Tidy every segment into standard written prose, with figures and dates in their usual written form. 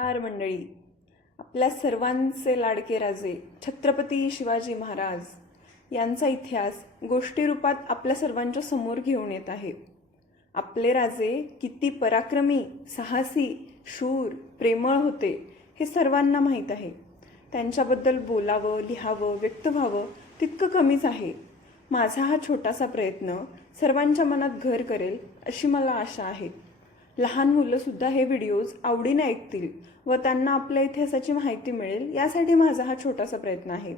नमस्कार मंडळी. आपल्या सर्वांचे लाडके राजे छत्रपती शिवाजी महाराज यांचा इतिहास गोष्टी रूपात आपल्या सर्वांच्या समोर घेऊन येत आहे. आपले राजे किती पराक्रमी, साहसी, शूर, प्रेमळ होते हे सर्वांना माहीत आहे. त्यांच्याबद्दल बोलावं, लिहावं, व्यक्त व्हावं तितकं कमीच आहे. माझा हा छोटासा प्रयत्न सर्वांच्या मनात घर करेल अशी मला आशा आहे. लहान मुलंसुद्धा हे व्हिडिओज आवडीने ऐकतील व त्यांना आपल्या इतिहासाची माहिती मिळेल यासाठी माझा हा छोटासा प्रयत्न आहे.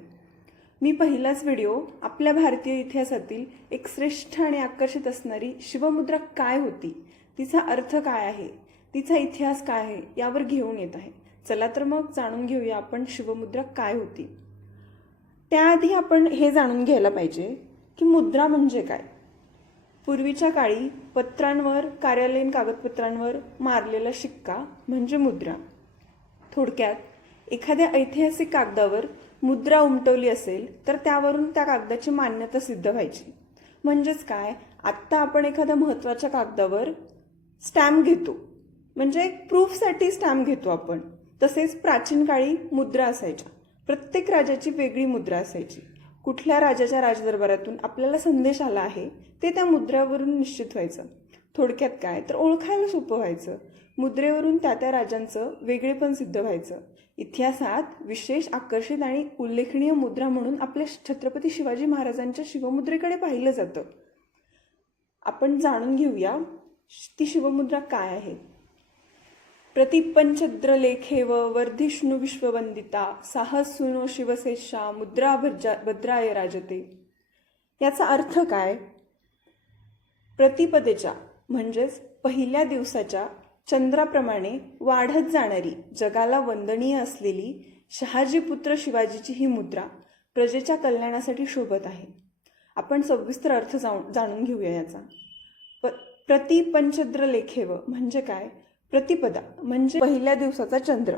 मी पहिलाच व्हिडिओ आपल्या भारतीय इतिहासातील एक श्रेष्ठ आणि आकर्षित असणारी शिवमुद्रा काय होती, तिचा अर्थ काय आहे, तिचा इतिहास काय आहे यावर घेऊन येत आहे. चला तर मग जाणून घेऊया आपण शिवमुद्रा काय होती. त्याआधी आपण हे जाणून घ्यायला पाहिजे की मुद्रा म्हणजे काय. पूर्वीच्या काळी पत्रांवर, कार्यालयीन कागदपत्रांवर मारलेला शिक्का म्हणजे मुद्रा. थोडक्यात एखाद्या ऐतिहासिक कागदावर मुद्रा उमटवली असेल तर त्यावरून त्या कागदाची मान्यता सिद्ध व्हायची. म्हणजेच काय, आत्ता आपण एखाद्या महत्त्वाच्या कागदावर स्टॅम्प घेतो, म्हणजे एक प्रूफसाठी स्टॅम्प घेतो आपण. तसेच प्राचीन काळी मुद्रा असायच्या. प्रत्येक राजाची वेगळी मुद्रा असायची. कुठल्या राजाच्या राजदरबारातून आपल्याला संदेश आला आहे ते त्या मुद्रेवरून निश्चित व्हायचं. थोडक्यात काय तर ओळखायला सोपं व्हायचं. मुद्रेवरून त्या राजांचं वेगळेपण सिद्ध व्हायचं. इतिहासात विशेष, आकर्षित आणि उल्लेखनीय मुद्रा म्हणून आपल्या छत्रपती शिवाजी महाराजांच्या शिवमुद्रेकडे पाहिलं जातं. आपण जाणून घेऊया ती शिवमुद्रा काय आहे. प्रतिपंचद्र लेखेव वर्धिष्णु विश्ववंदिता साहस सुनो शिवसेशा मुद्रा भद्राय राजते. याचा अर्थ काय. प्रतिपदेच्या म्हणजेच पहिल्या दिवसाच्या चंद्राप्रमाणे वाढत जाणारी, जगाला वंदनीय असलेली शहाजीपुत्र शिवाजीची ही मुद्रा प्रजेच्या कल्याणासाठी शोभत आहे. आपण सविस्तर अर्थ जाणून घेऊया याचा. प्रतिपंचद्र लेखेव म्हणजे काय. प्रतिपदा म्हणजे पहिल्या दिवसाचा चंद्र.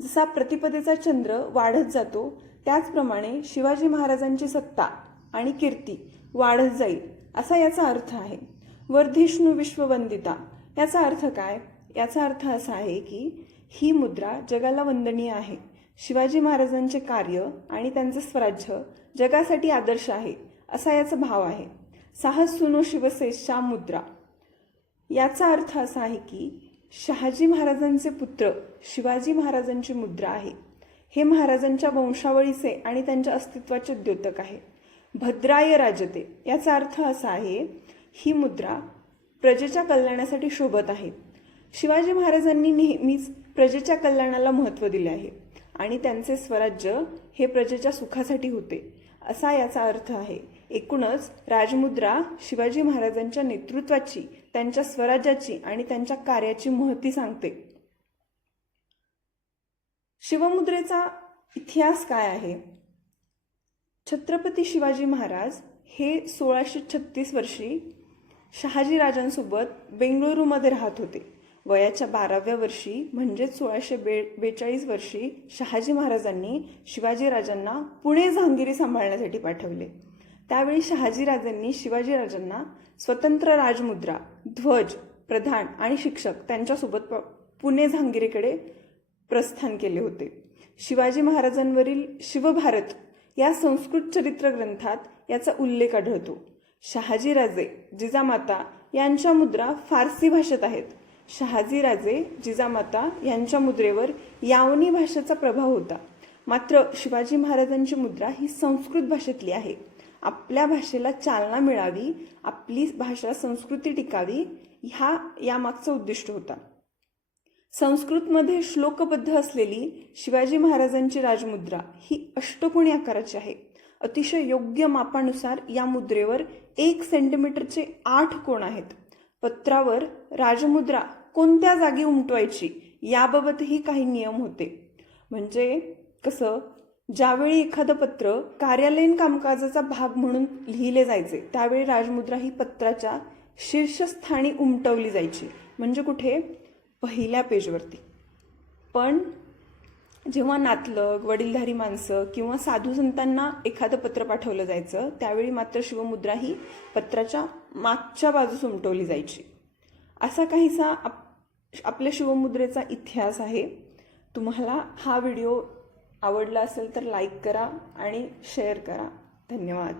जसा प्रतिपदेचा चंद्र वाढत जातो त्याचप्रमाणे शिवाजी महाराजांची सत्ता आणि कीर्ती वाढत जाईल असा याचा अर्थ आहे. वर्धिष्णु विश्ववंदिता याचा अर्थ काय. याचा अर्थ असा आहे की ही मुद्रा जगाला वंदनीय आहे. शिवाजी महाराजांचे कार्य आणि त्यांचे स्वराज्य जगासाठी आदर्श आहे असा याचा भाव आहे. साहस सुनो शिवसेशा मुद्रा याचा अर्थ असा आहे की शहाजी महाराजांचे पुत्र शिवाजी महाराजांची मुद्रा आहे. हे महाराजांच्या वंशावळीचे आणि त्यांच्या अस्तित्वाचे द्योतक आहे. भद्राय राजते याचा अर्थ असा आहे ही मुद्रा प्रजेच्या कल्याणासाठी शोभत आहे. शिवाजी महाराजांनी नेहमीच प्रजेच्या कल्याणाला महत्त्व दिले आहे आणि त्यांचे स्वराज्य हे प्रजेच्या सुखासाठी होते असा याचा अर्थ आहे. एकूणच राजमुद्रा शिवाजी महाराजांच्या नेतृत्वाची, त्यांच्या स्वराज्याची आणि त्यांच्या कार्याची महती सांगते. शिवमुद्रेचा इतिहास काय आहे. छत्रपती शिवाजी महाराज हे 1636 वर्षी शहाजी राजांसोबत बेंगळुरूमध्ये राहत होते. वयाच्या 12व्या वर्षी म्हणजेच 1642 वर्षी शहाजी महाराजांनी शिवाजी राजांना पुणे जहांगीर सांभाळण्यासाठी पाठवले. त्यावेळी शहाजी राजांनी शिवाजी राजांना स्वतंत्र राजमुद्रा, ध्वज, प्रधान आणि शिक्षक त्यांच्यासोबत पुणे जहांगीरीकडे प्रस्थान केले होते. शिवाजी महाराजांवरील शिवभारत या संस्कृत चरित्र ग्रंथात याचा उल्लेख आढळतो. शहाजी राजे, जिजामाता यांच्या मुद्रा फारसी भाषेत आहेत. शहाजी राजे, जिजामाता यांच्या मुद्रेवर यावनी भाषेचा प्रभाव होता. मात्र शिवाजी महाराजांची मुद्रा ही संस्कृत भाषेतली आहे. आपल्या भाषेला चालना मिळावी, आपली भाषा, संस्कृती टिकावी हा यामागचा उद्दिष्ट होता. संस्कृतमध्ये श्लोकबद्ध असलेली शिवाजी महाराजांची राजमुद्रा ही अष्टकोनी आकाराची आहे. अतिशय योग्य मापानुसार या मुद्रेवर 1 सेंटीमीटरचे 8 कोन आहेत. पत्रावर राजमुद्रा कोणत्या जागी उमटवायची याबाबतही काही नियम होते. म्हणजे कसं, ज्यावेळी एखादं पत्र कार्यालयीन कामकाजाचा भाग म्हणून लिहिले जायचे त्यावेळी राजमुद्रा ही पत्राच्या शीर्षस्थानी उमटवली जायची. म्हणजे कुठे, पहिल्या पेजवरती. पण जेव्हा नातलग, वडीलधारी माणसं किंवा साधू संतांना एखादं पत्र पाठवलं जायचं त्यावेळी मात्र शिवमुद्रा ही पत्राच्या मागच्या बाजूस उमटवली जायची. असा काहीसा आपल्या शिवमुद्रेचा इतिहास आहे. तुम्हाला हा व्हिडिओ आवडला असेल तर लाईक करा आणि शेअर करा. धन्यवाद.